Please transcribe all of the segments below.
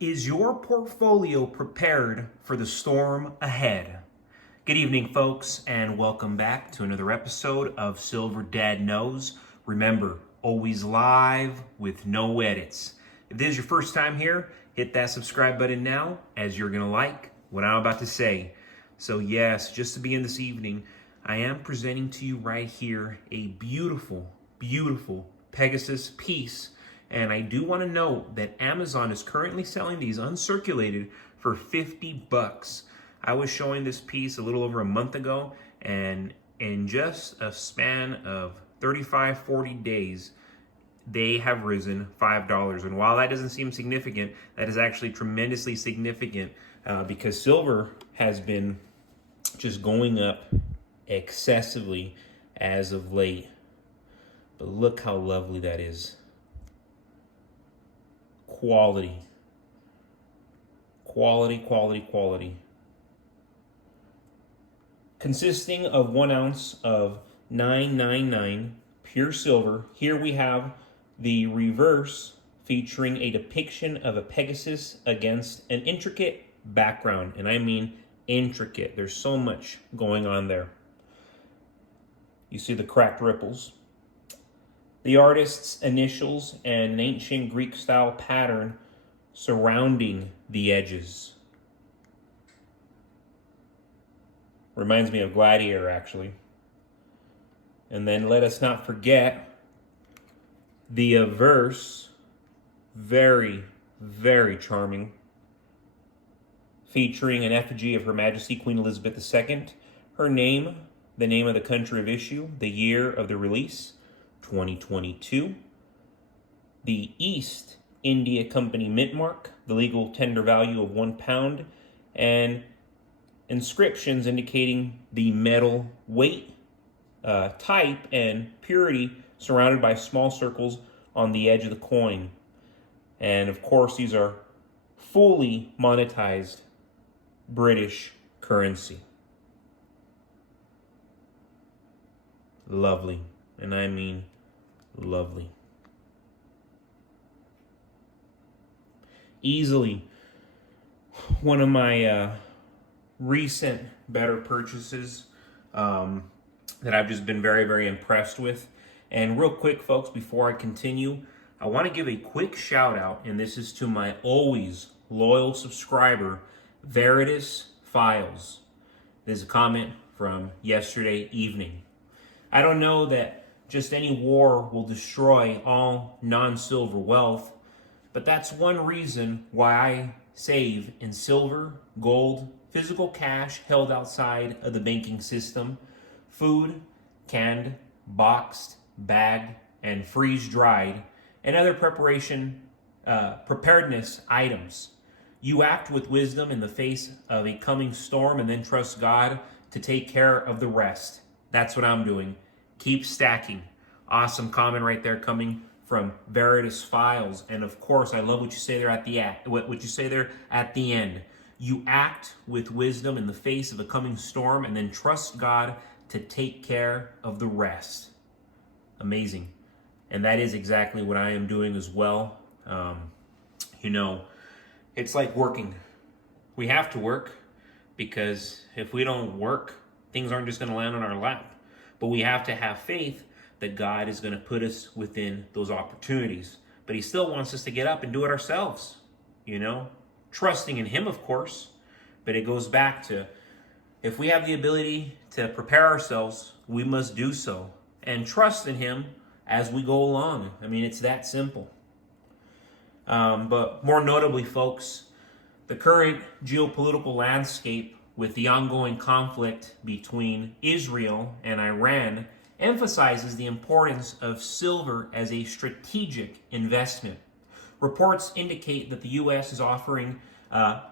Is your portfolio prepared for the storm ahead? Good evening, folks, and welcome back to another episode of Silver Dad Knows. Remember, always live with no edits. If this is your first time here, hit that subscribe button now, as you're going to like what I'm about to say. So yes, just to begin this evening, I am presenting to you right here a beautiful, beautiful Pegasus piece. And I do want to note that Amazon is currently selling these uncirculated for $50. I was showing this piece a little over a month ago, and in just a span of 35, 40 days, they have risen $5. And while that doesn't seem significant, that is actually tremendously significant because silver has been just going up excessively as of late. But look how lovely that is. Quality. Quality, quality, quality. Consisting of 1 ounce of 999 pure silver. Here we have the reverse featuring a depiction of a Pegasus against an intricate background. And I mean intricate. There's so much going on there. You see the cracked ripples. The artist's initials and an ancient Greek-style pattern surrounding the edges. Reminds me of Gladiator, actually. And then let us not forget the averse, very, very charming, featuring an effigy of Her Majesty Queen Elizabeth II, her name, the name of the country of issue, the year of the release, 2022. The East India Company mint mark, the legal tender value of £1, and inscriptions indicating the metal weight, type, and purity surrounded by small circles on the edge of the coin. And of course, these are fully monetized British currency. Lovely. And I mean lovely. Easily one of my recent better purchases that I've just been very, very impressed with. And real quick, folks, before I continue, I want to give a quick shout out, and this is to my always loyal subscriber, Veritas Files. There's a comment from yesterday evening. I don't know that just any war will destroy all non-silver wealth, but that's one reason why I save in silver, gold, physical cash held outside of the banking system, food, canned, boxed, bagged, and freeze-dried, and other preparedness items. You act with wisdom in the face of a coming storm and then trust God to take care of the rest. That's what I'm doing. Keep stacking. Awesome comment right there coming from Veritas Files. And of course, I love what you say there at the end. You act with wisdom in the face of a coming storm and then trust God to take care of the rest. Amazing. And that is exactly what I am doing as well. It's like working. We have to work because if we don't work, things aren't just going to land on our lap. But we have to have faith that God is going to put us within those opportunities. But he still wants us to get up and do it ourselves, trusting in him, of course. But it goes back to, if we have the ability to prepare ourselves, we must do so and trust in him as we go along. I mean, it's that simple. But more notably, folks, the current geopolitical landscape with the ongoing conflict between Israel and Iran emphasizes the importance of silver as a strategic investment. Reports indicate that the U.S. is offering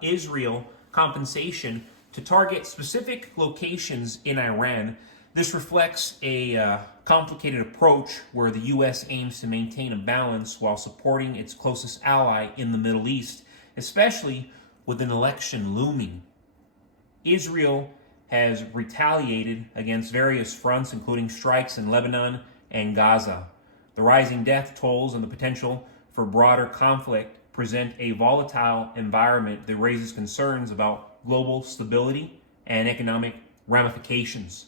Israel compensation to target specific locations in Iran. This reflects a complicated approach where the U.S. aims to maintain a balance while supporting its closest ally in the Middle East, especially with an election looming. Israel has retaliated against various fronts, including strikes in Lebanon and Gaza. The rising death tolls and the potential for broader conflict present a volatile environment that raises concerns about global stability and economic ramifications.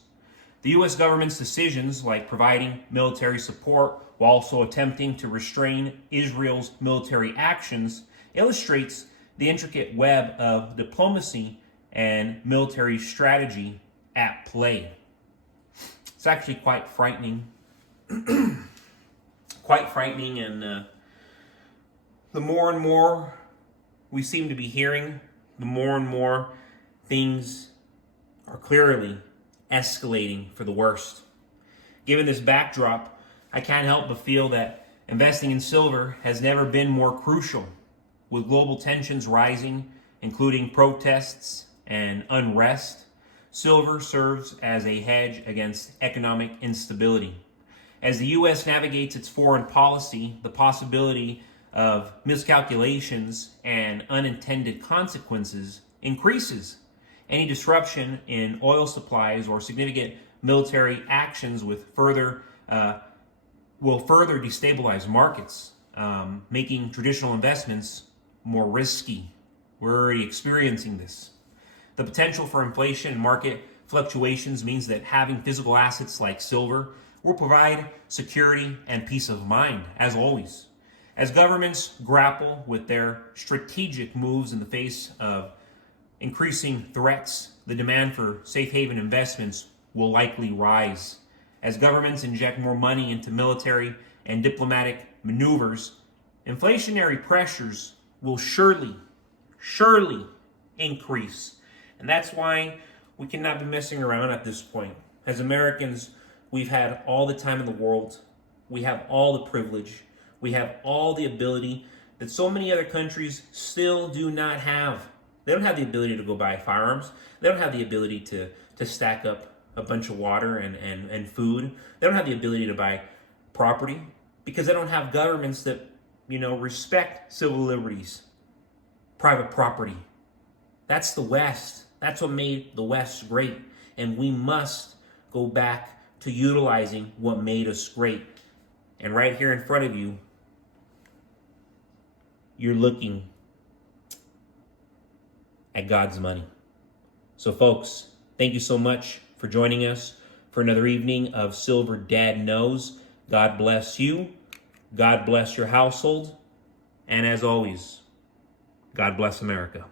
The U.S. government's decisions, like providing military support while also attempting to restrain Israel's military actions, illustrates the intricate web of diplomacy and military strategy at play. It's actually quite frightening. Quite frightening, and the more and more we seem to be hearing, the more and more things are clearly escalating for the worst. Given this backdrop, I can't help but feel that investing in silver has never been more crucial. With global tensions rising, including protests and unrest, silver serves as a hedge against economic instability. As the U.S. navigates its foreign policy, the possibility of miscalculations and unintended consequences increases. Any disruption in oil supplies or significant military actions will further destabilize markets, making traditional investments more risky. We're already experiencing this. The potential for inflation and market fluctuations means that having physical assets like silver will provide security and peace of mind, as always. As governments grapple with their strategic moves in the face of increasing threats, the demand for safe haven investments will likely rise. As governments inject more money into military and diplomatic maneuvers, inflationary pressures will surely increase. And that's why we cannot be messing around at this point. As Americans, we've had all the time in the world. We have all the privilege. We have all the ability that so many other countries still do not have. They don't have the ability to go buy firearms. They don't have the ability to stack up a bunch of water and food. They don't have the ability to buy property because they don't have governments that, respect civil liberties, private property. That's the West. That's what made the West great. And we must go back to utilizing what made us great. And right here in front of you, you're looking at God's money. So folks, thank you so much for joining us for another evening of Silver Dad Knows. God bless you. God bless your household. And as always, God bless America.